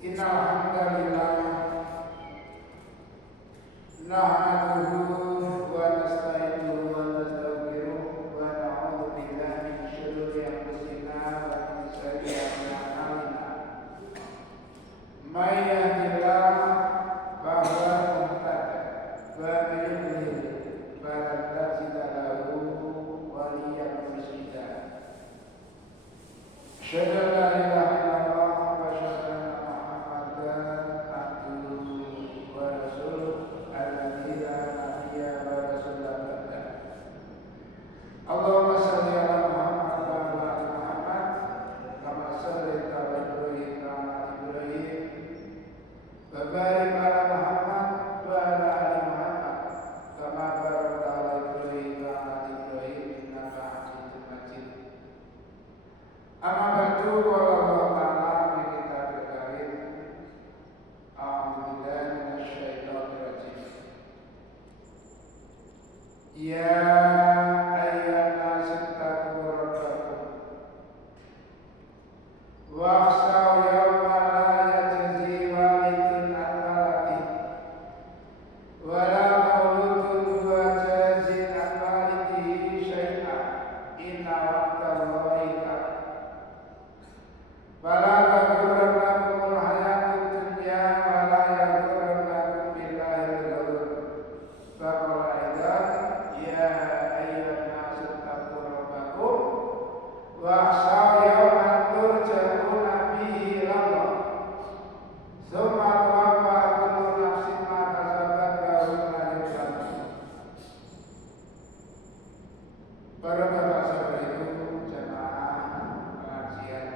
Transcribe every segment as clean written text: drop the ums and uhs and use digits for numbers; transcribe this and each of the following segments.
Innal hamdalillah nahmaduhu wa nasta'inuhu wa nastaghfiruh wa na'udzu billahi min shururi anfusina wa min sayyiati a'malina. May yahdihillahu fa huwa muhtadi wa may yudlil falan tajida lahu waliyyan mursyida. Asyhadu an la ilaha illallah wa asyhadu anna Muhammadan abduhu wa rasuluh alladzi la nabiyya ba'dahu. Allahumma shalli ala Muhammad wa ala ali Muhammad kama shallaita ala Ibrahim wa ala ali Ibrahim wa barik ala Muhammad wa ala ali Muhammad kama barakta ala Ibrahim wa ala ali Ibrahim innaka Hamidum Majid. Amma ba'du, qala Allah ta'ala fi kitabil karim. A'udzu billahi minasyaitonir rajim. Ya ayyuhan nasu taqu rabbakum wakhshaw yawman la yajzi walidun an waladihi wa la mauludun huwa jazin an walidihi syai'an inna wa'dallahi haqq. Fala taghurrannakumul hayatud dunya wa la yaghurrannakum billahil ghurur. Faqala aidan ya ayyuhan nasu taqu rabbakum wakhshaw yawman turja'una fihi ila Allah tsumma tuwaffa kullu nafsin ma kasabat wa hum la yuzlamun. Para bapak saudara ibu jamaah pengajian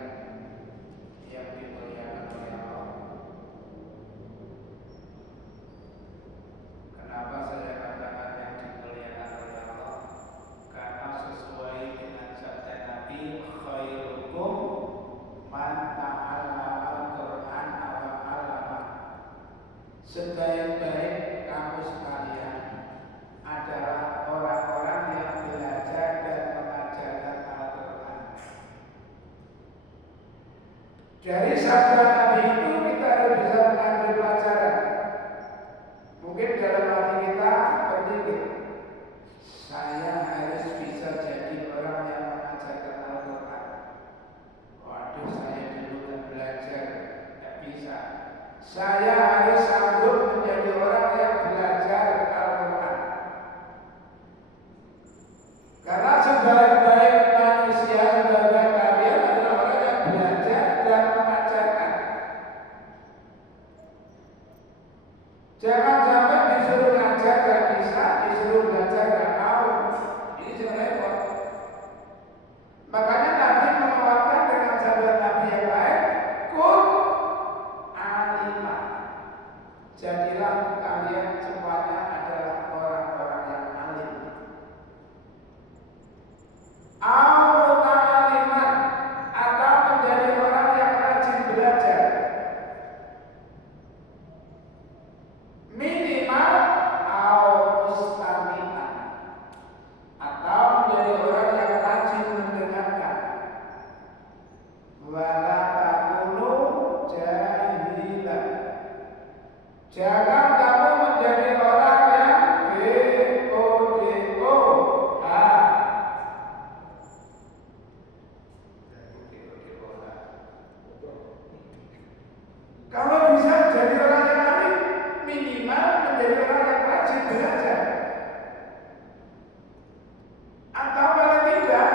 yang dimuliakan oleh Allah. Kenapa saya katakan yang dimuliakan oleh Allah? Karena sesuai dengan sabda Nabi, khairukum man ta'allama al-Qur'an wa 'allama. Sebaik-baik kamu sekalian adalah orang-orang yang belajar dan mengajarkan Al-Qur'an. Dari sabda Nabi itu kita harus bisa mengambil pelajaran. Mungkin dalam hati kita berpikir, saya harus bisa jadi orang yang mengajarkan Al-Quran. Waduh, saya dulu kan belajar, tidak bisa. Saya harus sanggup menjadi orang yang belajar Al-Quran. Karena sebaik-baik manusia, sebaik kalian adalah orang yang belajar dan mengajarkan. Jangan-jangan disuruh ngajar gak bisa, disuruh belajar gak mau. Ini jangan repot. Makanya Nabi menguatkan dengan sabda Nabi yang lain, kun alimah. Jadilah kalian semuanya adalah orang-orang yang alim. Ta'aliman, atau menjadi orang yang rajin belajar. Minimal mustami'an, atau menjadi orang yang rajin mendengarkan. Wala takunu jahilan, jangan kamu menjadi orang yang BODO-ha. Kalau bisa jadi orang yang alim, minimal menjadi orang yang rajin belajar. Atau kalau tidak,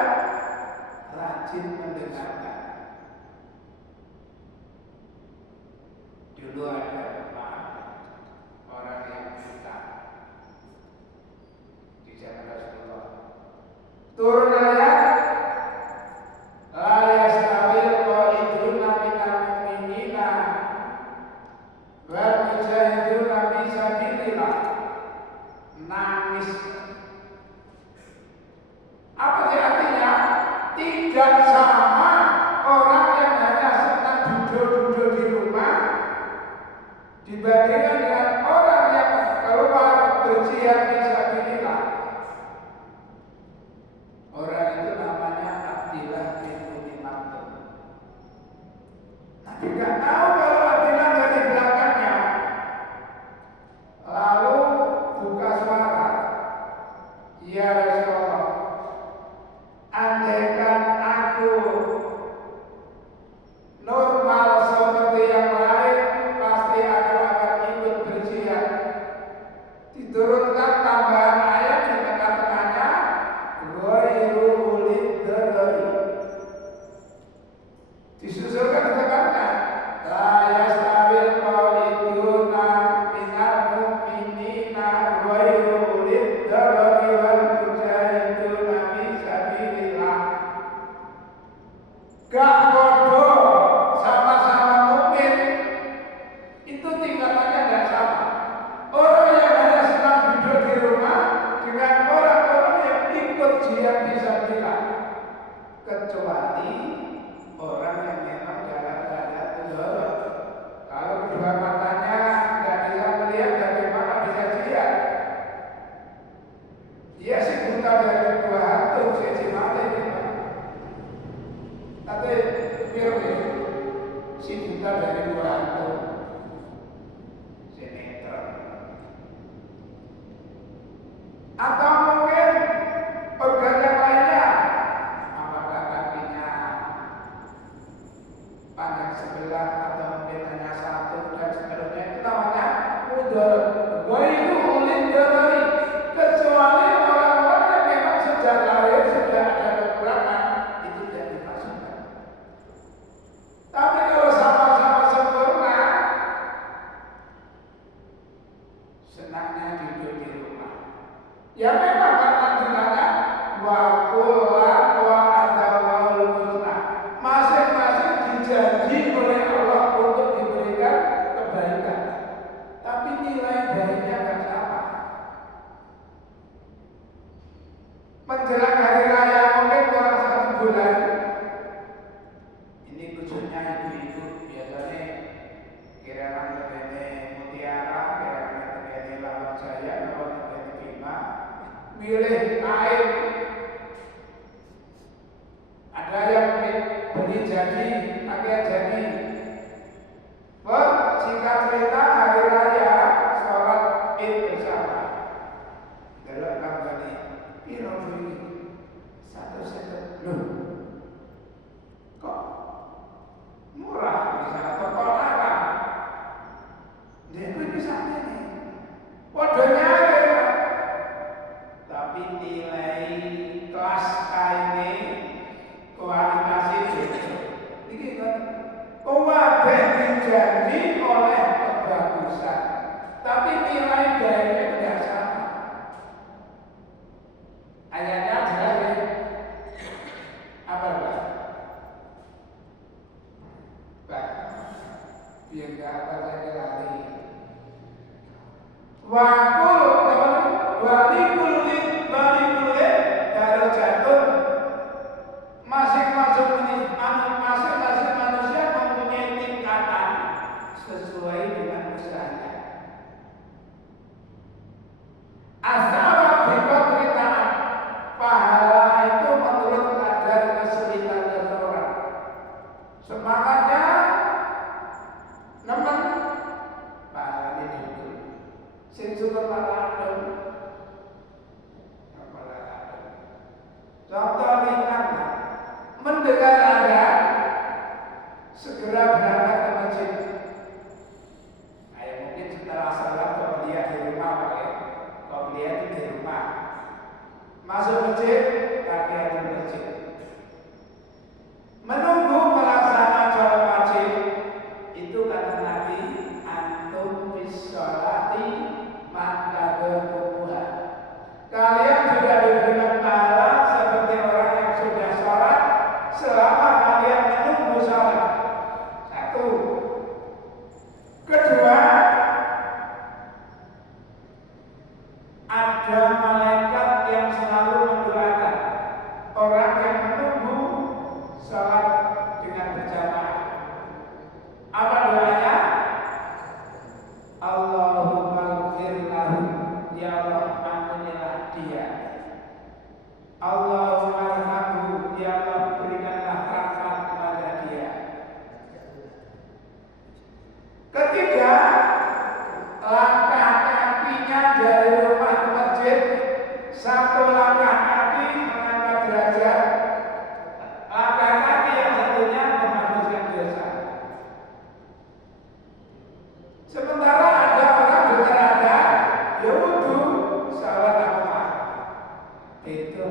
rajin mendengarkan. Dulu ada orang yang buta di zaman Rasulullah. Turun ayat, la yastawil qa'iduna minal mu'minina wal mujahiduna fi sabilillah. Nangis. Apa sih artinya? Tidak sama orang yang hanya senang duduk-duduk di rumah dibandingkan dengan orang yang keluar berjihad fi sabilillah. Orang itu namanya Abdillah bin Umi Maktum. Tapi nggak tahu kalau Abdillah berasal dari dua hantu sinetron. Atau mungkin organ yang lainnya, apakah kakinya panjang sebelah atau mungkin hanya satu dan seterusnya, itu namanya mudor. Wa itu ulin dari, kecuali orang-orang yang memang sejak lahir sudah ada kekurangan, itu tidak dimasukkan. Tapi kalau sama-sama sempurna, senangnya duduk di rumah. Ya memang karena bilangnya wa kullan wa adawul husna, masing-masing dijanji oleh Allah untuk diberikan kebaikan, tapi nilai baiknya kan sama. Menjelang hari raya mungkin kurang 1 bulan, ini khususnya ibu-ibu biasanya kira-kira tegene mutiara, kira-kira tegene lawang jaya, atau tegene bima, milih kain. Ada yang beli jadi, pakai jadi. Singkat cerita hari raya sholat Id bersama. Delok kambani piro ini 150. Loh, kok murah bisa toko larang? Dia bisa ini. Waduhnya ada, tapi nilai kelas kainnya kualitas itu. Ini kan kabeh dijanji oleh kebagusan, tapi nilai baiknya tidak sama. Ayatnya jelas ya. Apa Pak? Biar nggak apa saya lari. Wakul walikulit darajatun, masing-masing manusia mempunyai tingkatan sesuai dengan usahanya. Asal biqadri ta'at, pahala itu menurut kadar kesulitan seseorang. Semangatnya nemen, pahalanya dulu. Sing syukur malah adem. Contoh ringan, mendengar azan, segera berangkat ke masjid. Mungkin setelah salat kau lihat di rumah, kau lihat di rumah. Masuk masjid, kaki di masjid. Menunggu melaksanakan sholat wajib, itu kata Nabi, antum bis sholati ma'tadul kubuha. Kalian sudah diberikan pahala seperti orang yang sudah sholat selama kalian menunggu sholat. Satu. Kedua, ada malaikat yang selalu mendoakan orang yang menunggu sholat dengan berjamaah. Apa doanya? Allahumma ighfir lahu, ya Allah ampunilah dia. Allahumma arhamhu, ya Allah berikanlah rahmat kepada dia. Ketiga, langkah kakinya dari rumah ke masjid, satu langkah kaki mengangkat derajat, langkah kaki yang satunya menghapuskan dosa. Sementara ada orang berada, ya wudu, salat apa? Itu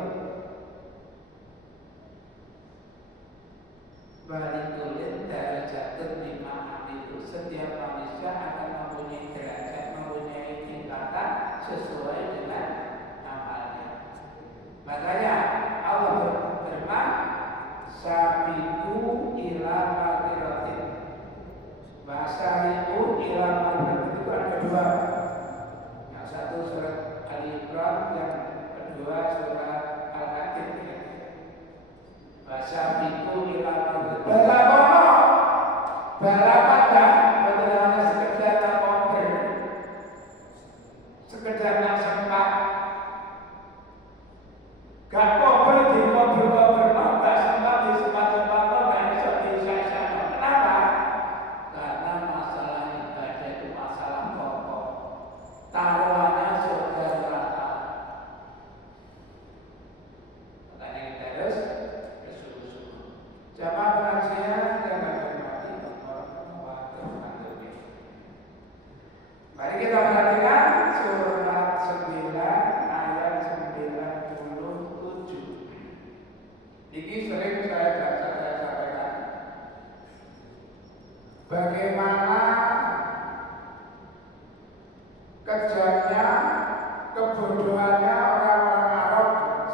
walikulit darajatun mimma amilu, setiap manusia akan mempunyai derajat, mempunyai tingkatan sesuai dengan amalnya. Makanya Allah berfirman, sabiqu ila maghfiratin wa sari'u ila maghfiratin. Itu ada dua. Yang satu surat Al-Imran, yang kedua surat Al-Hadid. Wasabiqu ila maghfiratin. Balapan kan bukan hanya sekedar ngobrol, sekedar nak sempat. Gak ngobrol di ngobrol-ngobrol, gak sempat di sempat-sempat, gak bisa di sana. Kenapa? bagaimana kejamnya, kebodohannya orang-orang Arab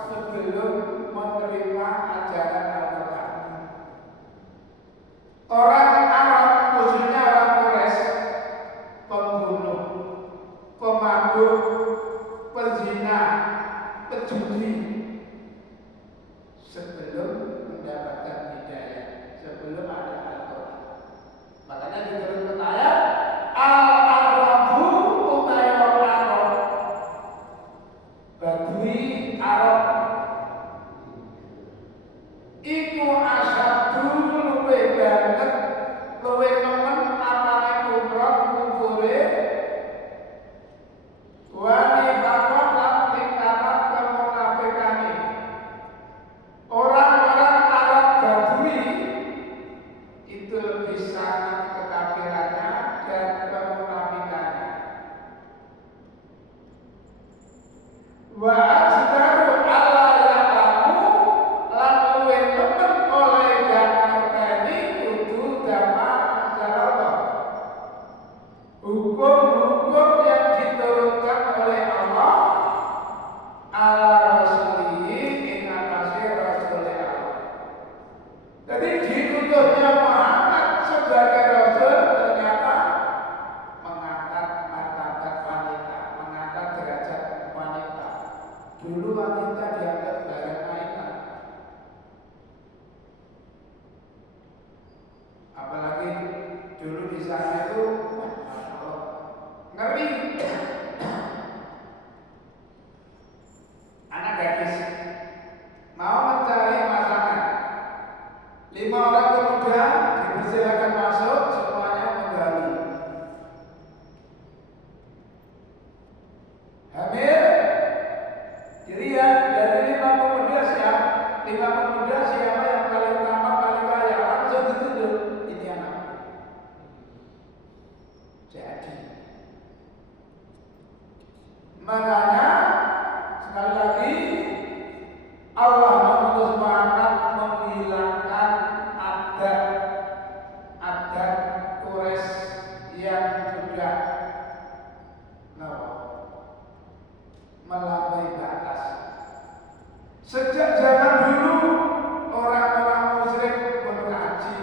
sebelum menerima ajaran Al-Quran. Orang Arab, khususnya orang Quraisy, pembunuh, pemabuk, pezina, pejudi, sebelum mendapatkan hidayah, sebelum ada Al-Quran. Makanya diturunkan ayat Al-Arabu utayul Arab, Badui Arab iku asyadu luwe banget, luwe nemen apane kufure wani bakon lan tingkatan kemunafikane. Orang-orang Arab Badui itu lebih sangat kekafirannya dan kemunafikannya. Wa asdaru ala ya'lamu lan luwe temen oleh gak ngerteni kudu dama anzalallah, hukum-hukum yang diturunkan oleh Allah ala rasulihi ing atase rasulé Allah. Jadi dituturnya Muhammad sebagai rasul ternyata mengangkat martabat wanita, mengangkat derajat wanita. Dulu wanita dianggap barang mainan. Apalagi dulu di sana itu ngeri. Anak gadis mau mencari pasangan, 5 orang pemuda dipersilakan masuk, semuanya menggali. Hamil dilihat dari 5 pemuda siapa yang paling tampan, paling kaya, langsung ditunjuk, ini anak. Jadi makanya sekali lagi Allah mengutus Muhammad menghilangkan adat Quraisy yang sudah melampaui batas. Sejak zaman dulu orang-orang musyrik berhaji,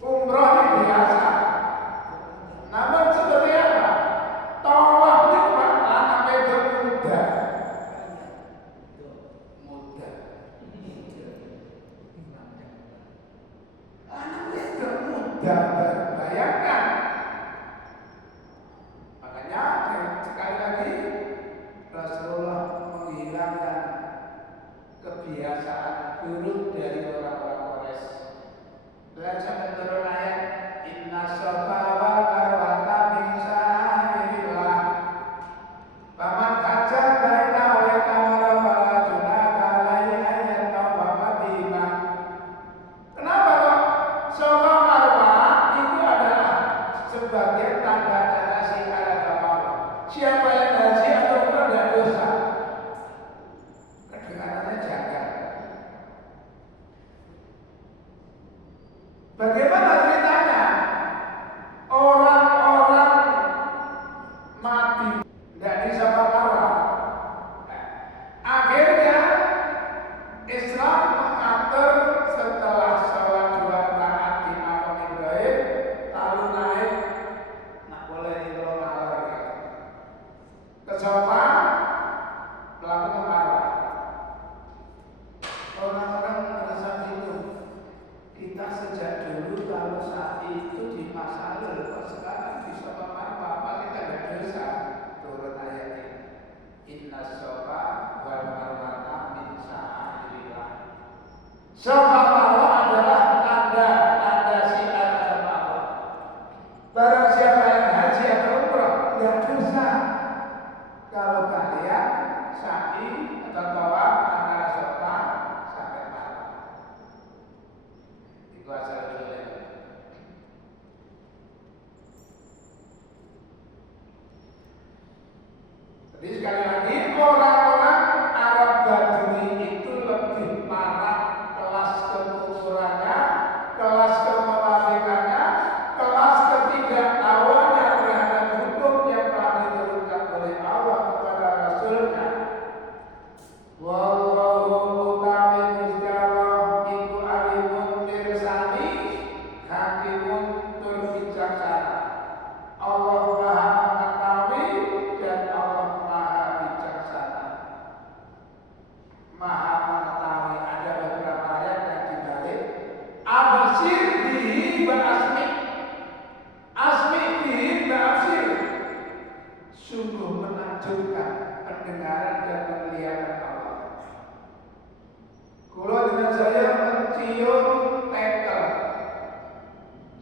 umroh itu biasa. Namun seperti apa? Tawaf itu anak itu muda. Anak itu muda, bayangkan. Makanya sekali lagi Rasulullah menghilangkan kebiasaan buruk dari orang-orang Quraisy. Belajar menurut ayat Inna Safa wal Marwata min sya'airillah. Faman haja baina wa tamara fala junaha alaihi an yatawafa bihima. Kenapa kok Safa Marwah itu adalah sebagai tanda-tanda syiar agama Allah. Siapa yang haji atau umrah tidak dosa. Kedengarannya jaga. Bagaimana ceritanya? Orang-orang mati tidak di Safa Marwah. Akhirnya Islam mengatur setelah sholat 2 rakaat di Maqam Ibrahim, lalu naik, nak boleh dibawa ngalor ke Safa, melakukan Marwah. Orang-orang merasa bingung. Kita sejak dulu kalau hakimun tur bijaksana. Allah Maha mengetahui dan Allah Maha bijaksana. Maha mengetahui, ada beberapa ayat yang dibalik. Absir bihi wa asmi. Asmi bihi wa absir. Sungguh menakjubkan pendengaran dan penglihatan Allah. Kalau dengan saya mencium tekel,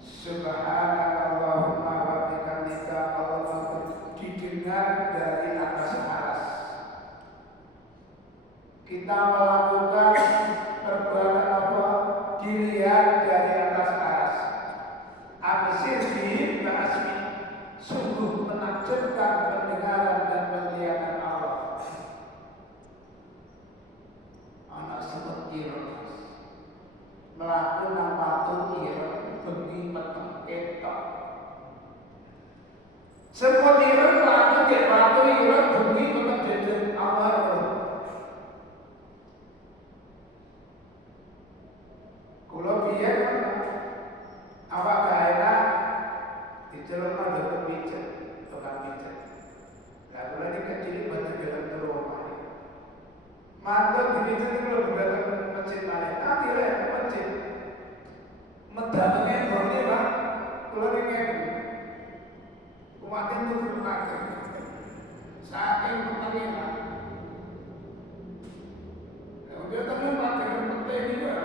subhanallahumma wa bihamdika, Allah didengar dari atas aras. Kita melakukan perbuatan apa? Dilihat dari atas aras. Absir bihi wa asmi. Sungguh menakjubkan pendengaran dan penglihatan Allah. Anak seperti melakukan napatu ireng bengi meteng ketok. Seperti ireng melakukan napatu ireng bengi meteng jajan Allah. Kalau biar awak kaya dicelur ada pijat, tukang pijat. Lalu lagi kecil baca dalam rumah. Mantap dipijat itu lebih datang masjid lain. Nanti lah masjid. Mendatangnya bornya pak, kalau ini kuatin itu berlaku. Saking bertanya pak. Dia tanya pak dengan penting juga.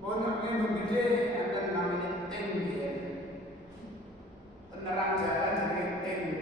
Bonaknya berbeda, ada namanya tinggi. Penerang jalan jadi tinggi.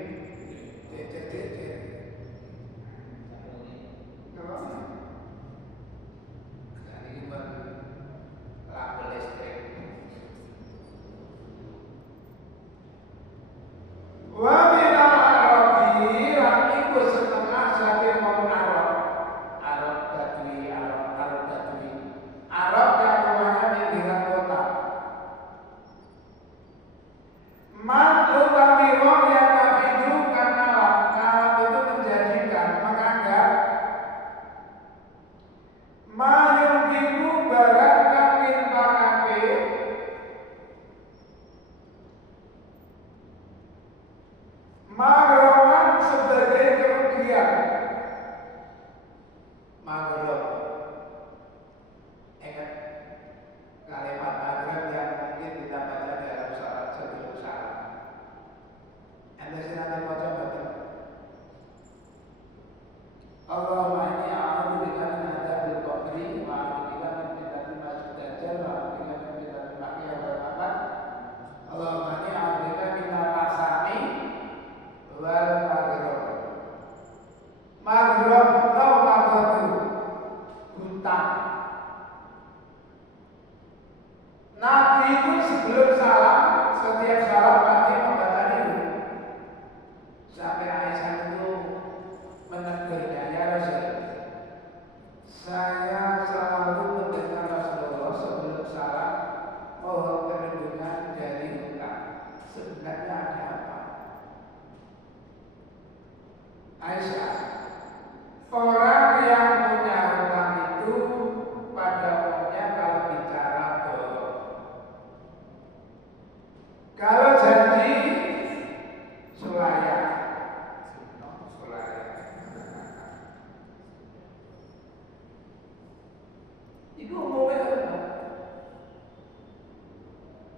Maghroman sebagai kerugian. Maghrom. Ingat kalimat maghrom yang mungkin kita baca dalam surat sebelum salam. Anda silakan baca betul. Allahumma inni a'udzu bika min adzabil qabri wa a'udzu bika min fitnatil masiihid dajjal wa a'udzu bika min fitnatil mahya wal mamat. Allahumma inni a'udzu bika min al-asami wal maghrom. Maghrom atau maghrom hutang. Nabi itu sebelum salam, setiap salam pasti membaca ini. Sampai Aisyah itu menegurnya, ya Rasul, saya selalu mendengar Rasulullah sebelum salam mohon perlindungan dari hutang. Sebenarnya ada apa? Aisyah, orang yang punya hutang itu pada umumnya kalau bicara bohong. Kalau janji sulaya. Itu umumnya apa?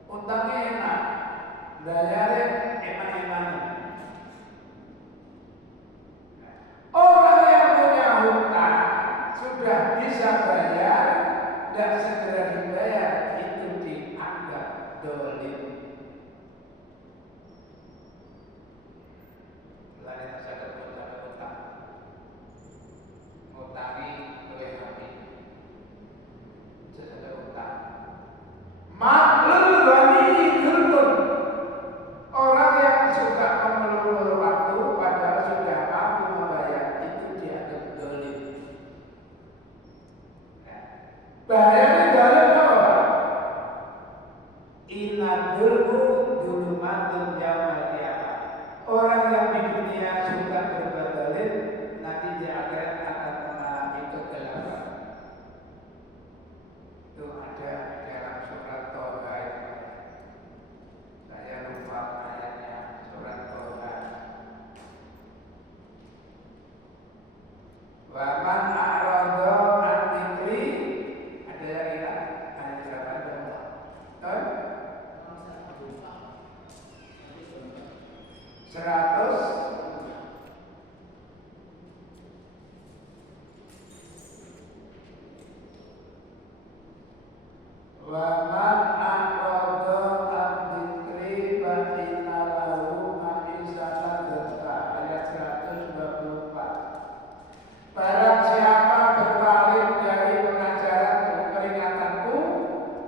Utangnya enak, bayarnya enak-enak. Orang yang punya hutang sudah bisa bayar dan segera dibayar, itu dianggap dolim. Lain masyarakat hutang, ngutangi oleh kami, sesuatu hutang. Maklul wani gulun, orang yang suka mengeluh waktu padahal sudah mampu membayar, itu dianggap dolim. Bahayanya dolim apa? Inadulmu dulumatun yaumil qiyamah. Orang yang di dunia suka berbuat dolim, nanti di akhirat akan mengalami kegelapan. Itu ada dalam surat Taubah ayat 100 waman aqrada an-dzikri fa inna lahu ma'isatan dhanka. Ayat 124. Barang siapa berpaling dari pengajaranku, peringatanku,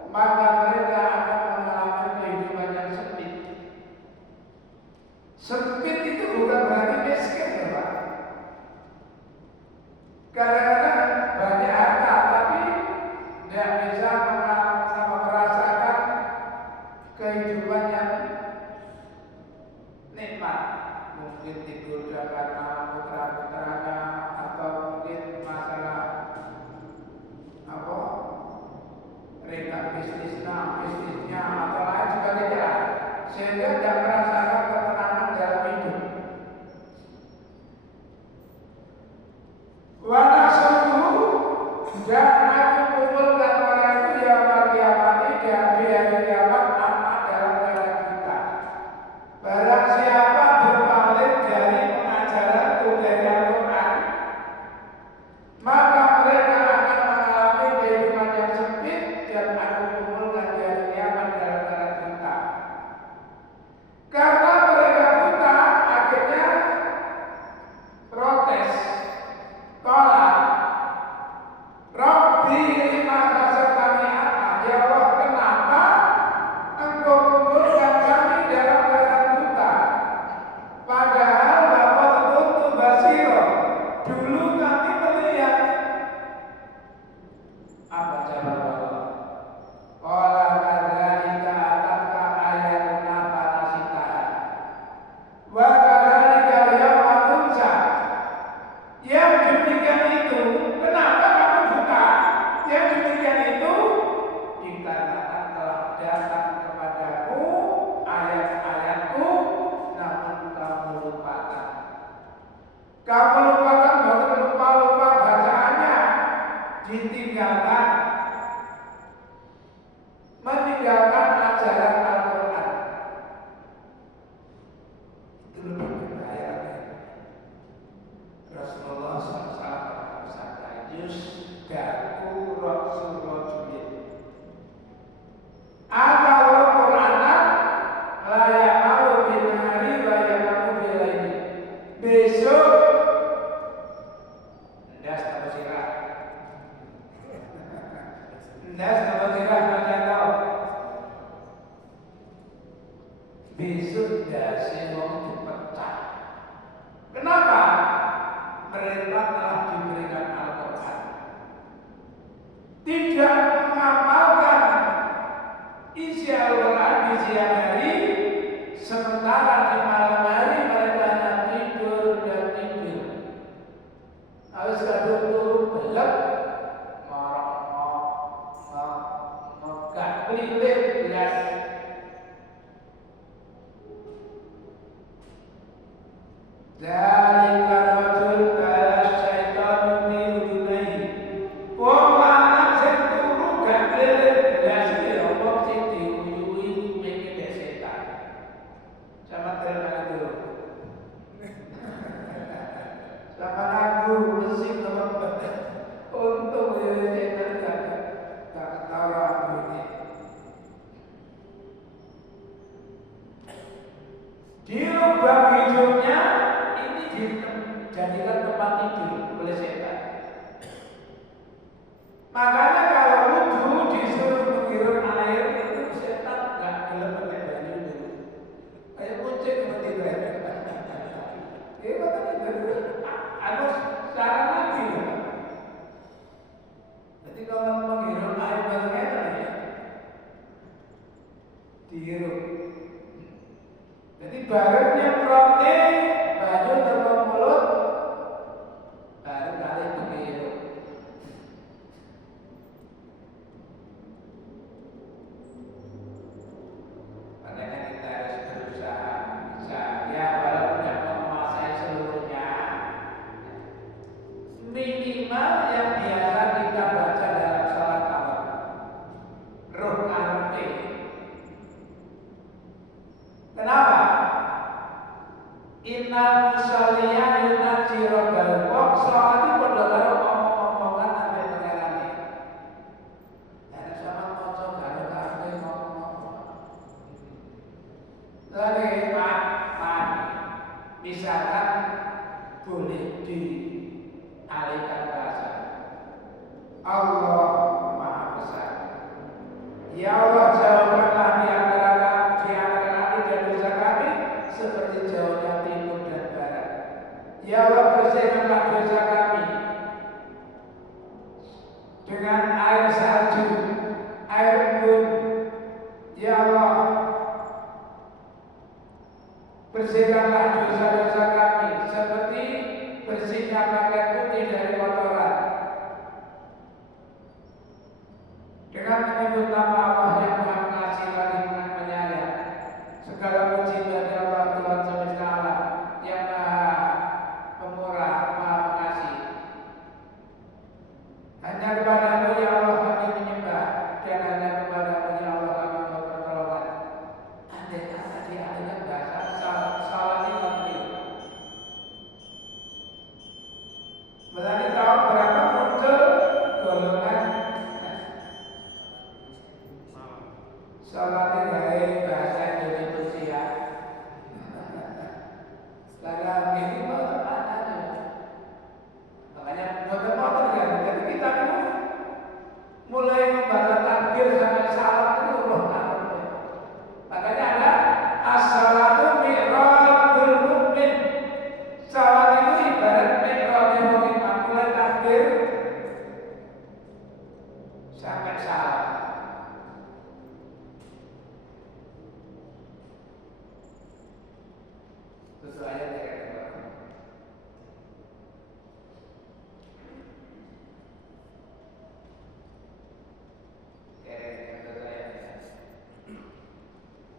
maka mereka akan mengalami kehidupan yang sempit. Sempit itu bukan berarti miskin, Pak. Kadang-kadang banyak harta tapi tidak bisa merasakan kehidupan yang nikmat. Mungkin tidur karena putra-putranya, atau mungkin masalah rekap bisnisnya atau lain sebagainya, sehingga tidak merasakan ketenangan dalam hidup. Wa nasuhu, dan aku kumpulkan orang itu yaumul qiyamati, dan di hari kiamat amat dalam keadaan buta. Barang siapa berpaling dari pengajaranku, dari Al-Quran, maka mereka akan mengalami kehidupan yang sempit, dan aku kumpulkan di hari kiamat dalam keadaan buta. Karena mereka buta, akhirnya protes, tolak. Rabbi lima kasatani apa? Ya Allah, kenapa engkau kumpulkan kami dalam keadaan buta? Padahal Bapak tentu basiro, dulu kami melihat. Apa jawab Allah? Qala kadzalika atatka ayatuna fanasitaha wa kadzalika yawma tunsa. Yang demikian itu, kenapa kamu buta? Yang demikian itu dikarenakan telah datang kepadamu ayat-ayatku, namun kamu lupakan. Kamu lupakan, bahkan lupa bacaannya, ditinggalkan, meninggalkan ajaran Al-Quran. Itu lebih berbahaya. Rasulullah SAW bersabda, yusdaku Rasulullah atau Qur'anan layak malu binari layak malu bilaini. Besok ndas tahu sirah, kalian tahu. Besok dasi mau dipecah. Kenapa? Mereka telah diberikan Al-Quran, tidak menghafalkan isi Al-Quran di siang hari, sementara di malam hari mereka hanya tidur dan tidur. Harus kadung turun belak, gak keliling belas. Dari karajul balas syaitan diudunai. Wong lanang sing turu gak keliling belas iki apa sing diuyui pengen setan. Sama terang dulu. Sama aku mesti teman untuk setan tak tahu aku ini. Di lubang hidupnya dijadikan tempat tidur oleh setan. Makanya kalau wudhu disuruh menghirup air, itu setan nggak gelap pakai baju dulu. Kayak kucing seperti itu. Makanya harus cara lagi. Jadi kalau menghirup air bagaimana ya? Dihirup. Jadi barunya protein, baru terbang mulut, baru kali menghirup. Makanya kita harus berusaha, ya walaupun tidak menguasai seluruhnya, minimal yang biasa kita baca dalam salat awal, Ruh Al-Fatih. Kenapa? Innal musalliya yunaji rabbal wong salat iki padha karo omong-omongan ambek pangerane. Nek sama maca karo kabeh ngomong. Lagi Pak, misalkan boleh dialihkan bahasa. Allah Maha Besar. Ya Allah, jauhkanlah di antara kami dan dosa kami seperti jauhnya timur dan barat. Ya Allah, bersihkanlah dosa kami dengan air salju, air embun. Ya Allah, bersihkanlah dosa-dosa kami seperti bersihnya pakaian putih dari kotoran. Dengan menyebut nama Allah yang Maha Pengasih lagi Maha Penyayang, segala puji bagi Allah Tuhan semesta alam yang Maha Pemurah, Maha Pengasih. Hanya kepada-Mu ya Allah kami menyembah, dan hanya kepada-Mu ya Allah kami mohon pertolongan. Andai kata dialihkan bahasa salat ini, berarti tahun berapa muncul golongan salat ini bahasa Indonesia. Sekarang ini malah ada. Makanya motor kan, jadi kita itu mulai membaca takbir sampai salat itu roh takbir. Makanya ada as-salatu mi'rajul mukmin. Salat itu ibarat mi'rajul mukmin, mulai takbir sampai salat. Sesuai ayat yang kedua.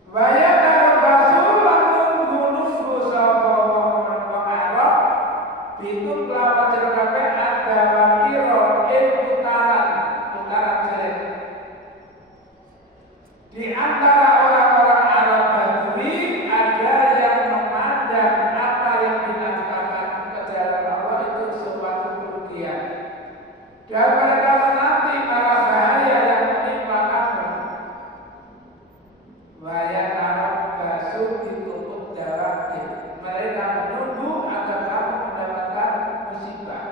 Waya karo basul nunggu sapa wong Arab bitung lawan jerkape ada wakiro utaran jelek. Di antara orang-orang Arab Badui ada yang memandang apa yang dinafkahkan ke jalan Allah itu suatu kerugian. Dan mereka menanti para bahaya yang menimpa kamu. Waya Arab basuh ditutup dawatin. Mereka menunggu agar kamu mendapatkan musibah.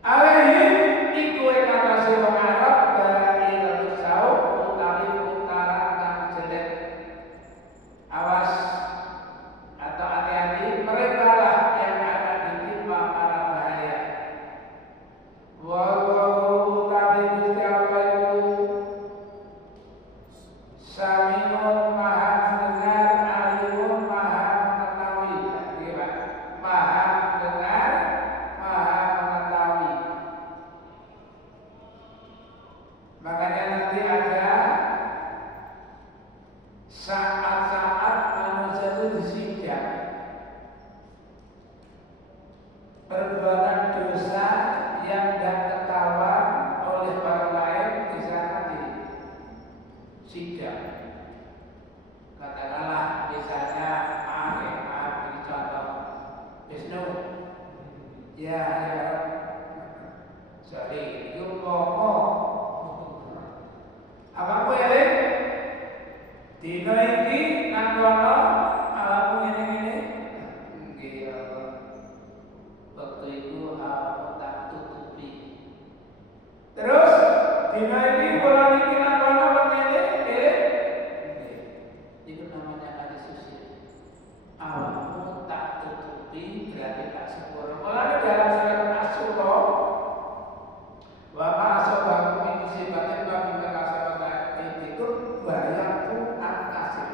Alaihim iku ekatasi wong Arab dari Lusau utawi putaran kang jelek. Awas atau hati-hati, mereka lah yang akan ditimpa para bahaya. Wallahu utawi Gusti Allah iku Samiun Maha mendengar, Alimun Maha mengetahui. Maha mendengar, Maha mengetahui. Makanya nanti ada saat-saat manusia itu disidang. Perbuatan dosa yang tidak ketahuan oleh orang lain di sana disidang. Katakanlah misalnya maaf ini contoh Wisnu. Ya, sorry, Yukomo. Apa boleh? Dino ini nang kono alamu ngene-ngene. Nggih ya. Waktu itu aku tak tutupi. Terus dino ini bola niki nang kono ngene, itu namanya hadis suci. Alamu tak tutupi berarti tak sempurna. Mulai dalam surat Asy-Syura wa ma'asabakum min musibatin wa bima kasabat aydikum wa ya'fu an katsir.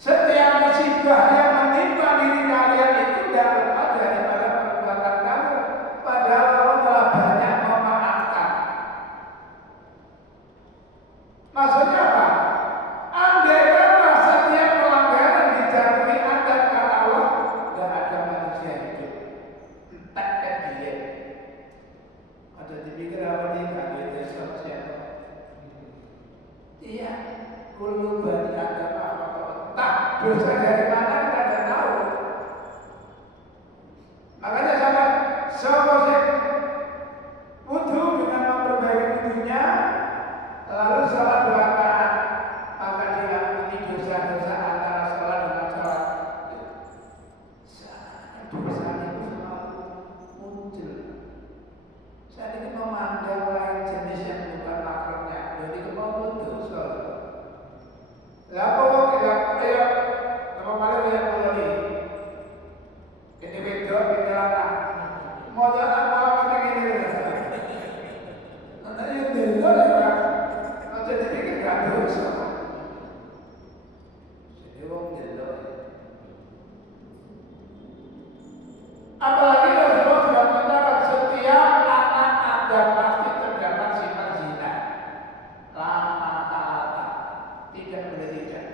Setiap musibah yang menimpa diri kalian itu tidak lepas daripada perbuatan kamu, padahal Allah telah banyak memaafkan. Maksudnya apa? Andai kata setiap pelanggaran dijatuhi adat kata Allah, tidak ada manusia hidup. Tak dia. Ada dipikir apa dia nggak ada siapa? Iya, kullu bani Adam tak dosa dari mana kita tidak tahu. Makanya sama semua wudu dengan memperbaiki wudunya, lalu sholat 2 rakaat, maka diampuni dosa-dosa antara sholat dengan sholat. Dosa itu selalu muncul. Saya ini memandang lain jenis yang bukan makrumnya, jadi kemauan dosa. Lalu ayo, nama malu yang mulai ini beda, beda apa? Mau jalan malam kita gini nanti yang beda ya, nanti jadi kita dosa. Jadi orang beda. Apalagi Rasulullah sudah mencatat setiap anak Anda pasti terdapat sifat zina. Lama kata tidak boleh tidak.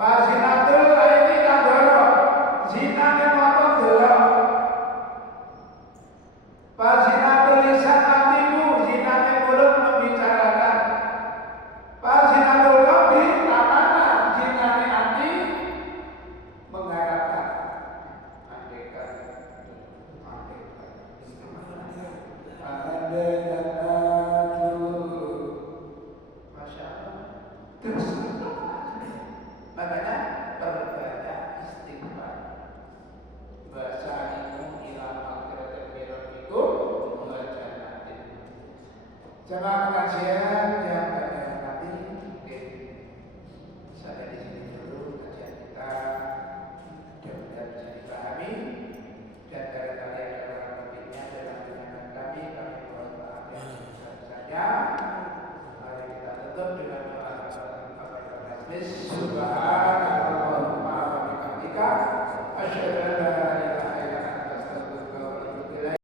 Fasinatul aini kadoro, zina ni motor delo. Fasinatul lisan hatimu, zina ni mulut membicarakan. Fasinatul qalbi tanana, zina ni hati mengharapkan. Masya Allah. Terus makanya perbanyak istighfar. Basaimu ila maghfiratin min rabbikum wa jannatin. Jamaah pengajian yang berhati mungkin sampai di sini dulu kajian kita. Mudah-mudahan bisa dipahami dan barangkali ada orang lebihnya dalam penanganan kami mohon maaf yang sebesar-besarnya. Mari kita tutup dengan doa Subhanallahi